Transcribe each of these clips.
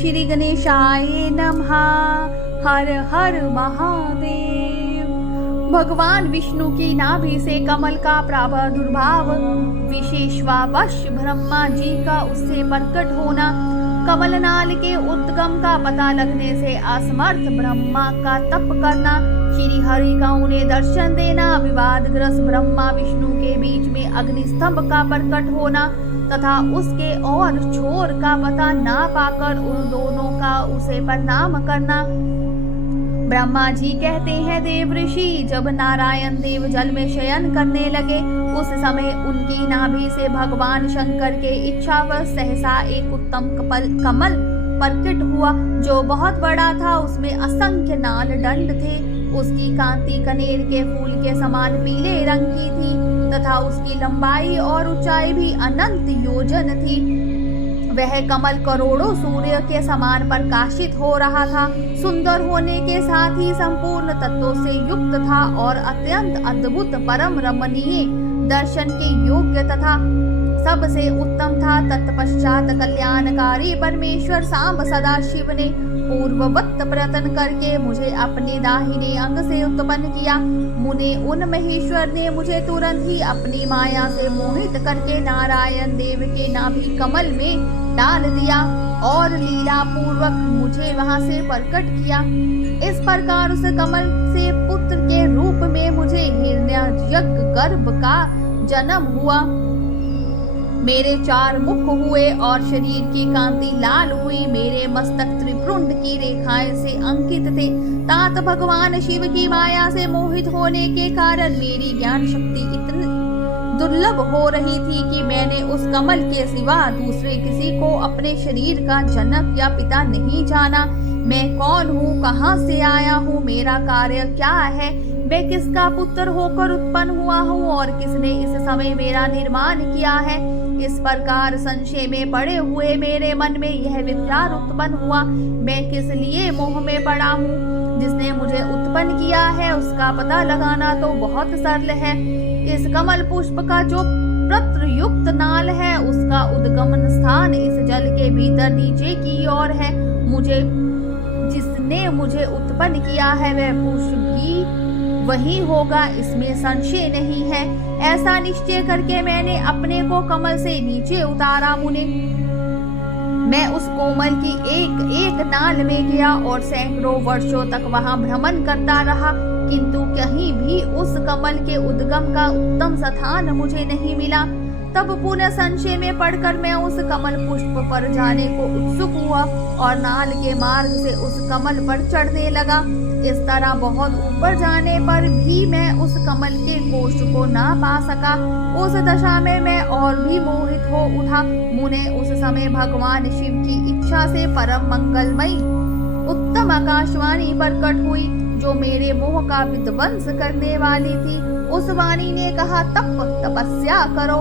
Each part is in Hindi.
श्री गणेशाय नमः। हर हर महादेव। भगवान विष्णु की नाभि से कमल का प्रादुर्भाव, विशेषवावश ब्रह्मा जी का उससे प्रकट होना, कमलनाल के उद्गम का पता लगने से असमर्थ ब्रह्मा का तप करना, श्री हरि का उन्हें दर्शन देना, विवादग्रस्त ब्रह्मा विष्णु के बीच में अग्निस्तंभ का प्रकट होना तथा उसके और छोर का पता ना पाकर उन दोनों का उसे प्रणाम करना। ब्रह्मा जी कहते हैं, देव ऋषि जब नारायण देव जल में शयन करने लगे उस समय उनकी नाभि से भगवान शंकर के इच्छावश सहसा एक उत्तम कमल प्रकट हुआ जो बहुत बड़ा था। उसमें असंख्य नाल दंड थे। उसकी कांति कनेर के फूल के समान पीले रंग की थी तथा उसकी लंबाई और ऊंचाई भी अनंत योजन थी। वह कमल करोड़ों सूर्य के समान प्रकाशित हो रहा था। सुंदर होने के साथ ही संपूर्ण तत्वों से युक्त था और अत्यंत अद्भुत परम रमणीय दर्शन के योग्य तथा सबसे उत्तम था। तत्पश्चात कल्याणकारी परमेश्वर सांब सदाशिव ने पूर्ववत प्रयत्न करके मुझे अपने दाहिने अंग से उत्पन्न किया। मुने उन महेश्वर ने मुझे तुरंत ही अपनी माया से मोहित करके नारायण देव के नाभि कमल में डाल दिया और लीला पूर्वक मुझे वहां से प्रकट किया। इस प्रकार उस कमल से पुत्र के रूप में मुझे हिरण्ययज्ञ गर्भ का जन्म हुआ। मेरे 4 मुख हुए और शरीर की कांति लाल हुई। मेरे मस्तक त्रिपुंड की रेखाएं से अंकित थे। तात भगवान शिव की माया से मोहित होने के कारण मेरी ज्ञान शक्ति इतनी दुर्लभ हो रही थी कि मैंने उस कमल के सिवा दूसरे किसी को अपने शरीर का जनक या पिता नहीं जाना। मैं कौन हूँ, कहाँ से आया हूँ, मेरा कार्य क्या है, मैं किसका पुत्र होकर उत्पन्न हुआ हूँ और किसने इस समय मेरा निर्माण किया है। इस प्रकार संशय में पड़े हुए मेरे मन में यह विचार उत्पन्न हुआ, मैं किस लिए मोह में पड़ा हूँ। जिसने मुझे उत्पन्न किया है उसका पता लगाना तो बहुत सरल है। इस कमल पुष्प का जो पत्र युक्त नाल है उसका उद्गमन स्थान इस जल के भीतर नीचे की ओर है। जिसने मुझे उत्पन्न किया है वह पुष्प भी वही होगा, इसमें संशय नहीं है। ऐसा निश्चय करके मैंने अपने को कमल से नीचे उतारा। मुने मैं उस कोमल की एक एक नाल में गया और सैकड़ों वर्षों तक वहां भ्रमण करता रहा, किंतु कहीं भी उस कमल के उद्गम का उत्तम स्थान मुझे नहीं मिला। तब पुनः संशय में पड़कर मैं उस कमल पुष्प पर जाने को उत्सुक हुआ और नाल के मार्ग से उस कमल पर चढ़ने लगा। इस तरह बहुत ऊपर जाने पर भी मैं उस कमल के कोश को ना पा सका। उस दशा में मैं और भी मोहित हो उठा। मुने उस समय भगवान शिव की इच्छा से परम मंगलमयी उत्तम आकाशवाणी प्रकट हुई जो मेरे मोह का विध्वंस करने वाली थी। उस वाणी ने कहा, तपस्या करो।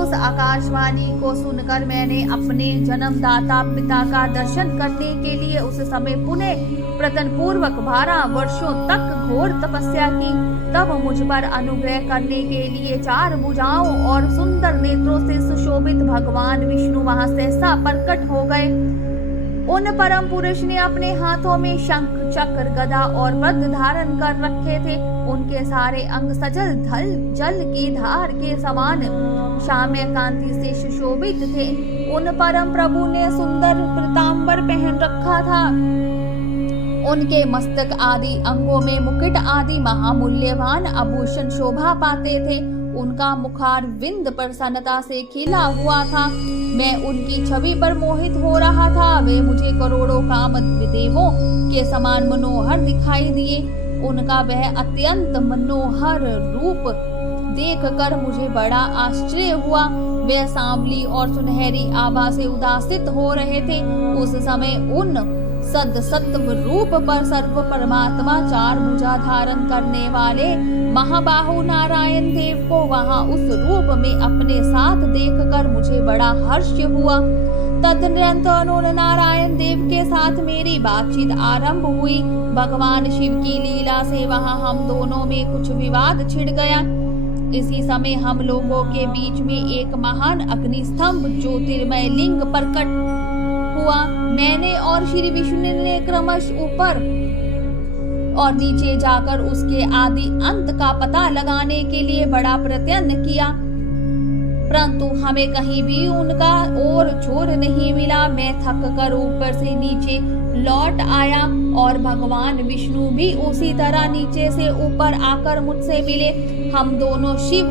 उस आकाशवाणी को सुनकर मैंने अपने जन्मदाता पिता का दर्शन करने के लिए उस समय पुनः प्रयत्न पूर्वक 12 वर्षों तक घोर तपस्या की। तब मुझ पर अनुग्रह करने के लिए 4 भुजाओं और सुंदर नेत्रों से सुशोभित भगवान विष्णु वहां सहसा प्रकट हो गए। उन परम पुरुष ने अपने हाथों में शंख, चक्र, गदा और पद्म धारण कर रखे थे। उनके सारे अंग सजल धल जल की धार के समान श्याम्य कांति से सुशोभित थे। उन परम प्रभु ने सुंदर पीतांबर पहन रखा था। उनके मस्तक आदि अंगों में मुकुट आदि महामूल्यवान आभूषण शोभा पाते थे। उनका मुखारविंद प्रसन्नता से खिला हुआ था। मैं उनकी छवि पर मोहित हो रहा था। वे मुझे करोड़ों कामदेवों के समान मनोहर दिखाई दिए। उनका वह अत्यंत मनोहर रूप देखकर मुझे बड़ा आश्चर्य हुआ। वे सांवली और सुनहरी आभा से उदासित हो रहे थे। उस समय उन सत्व रूप पर सर्व परमात्मा 4 भुजा धारण करने वाले महाबाहु नारायण देव को वहां उस रूप में अपने साथ देखकर मुझे बड़ा हर्ष हुआ। तदनंतर नारायण देव के साथ मेरी बातचीत आरंभ हुई। भगवान शिव की लीला से वहां हम दोनों में कुछ विवाद छिड़ गया। इसी समय हम लोगों के बीच में एक महान अग्निस्तंभ ज्योतिर्मय लिंग प्रकट हुआ। मैंने और श्री विष्णु ने क्रमश ऊपर और नीचे जाकर उसके आदि अंत का पता लगाने के लिए बड़ा प्रयत्न किया, परंतु हमें कहीं भी उनका और छोर नहीं मिला। मैं थक कर ऊपर से नीचे लौट आया और भगवान विष्णु भी उसी तरह नीचे से ऊपर आकर मुझसे मिले। हम दोनों शिव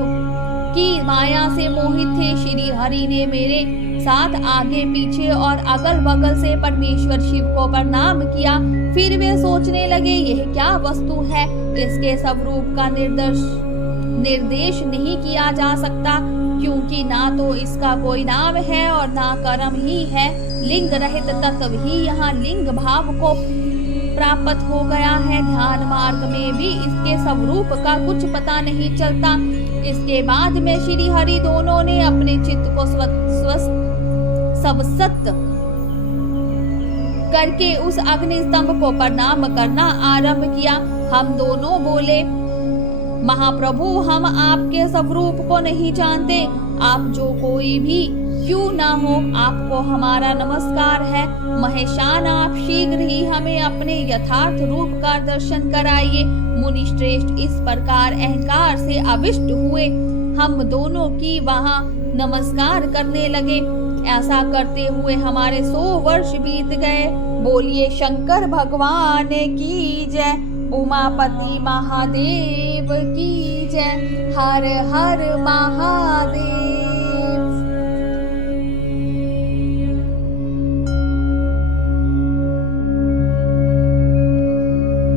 की माया से मोहित थे। श्री हरि ने मेरे साथ आगे पीछे और अगल बगल से परमेश्वर शिव को प्रणाम किया। फिर वे सोचने लगे, यह क्या वस्तु है, इसके स्वरूप का निर्देश नहीं किया जा सकता, क्योंकि ना तो इसका कोई नाम है और ना कर्म ही है। लिंग रहित तत्व ही यहाँ लिंग भाव को प्राप्त हो गया है। ध्यान मार्ग में भी इसके स्वरूप का कुछ पता नहीं चलता। इसके बाद में श्री हरि दोनों ने अपने चित्त को स्वसत करके उस अग्नि स्तंभ को प्रणाम करना आरंभ किया। हम दोनों बोले, महाप्रभु, हम आपके स्वरूप को नहीं जानते। आप जो कोई भी क्यों ना हो, आपको हमारा नमस्कार है। महेशान, आप शीघ्र ही हमें अपने यथार्थ रूप का दर्शन कराइए। मुनि श्रेष्ठ इस प्रकार अहंकार से आविष्ट हुए। हम दोनों की वहां नमस्कार करने लगे। ऐसा करते हुए हमारे 100 वर्ष बीत गए। बोलिए शंकर भगवान की जय, उमापति महादेव की जय। हर हर महादेव।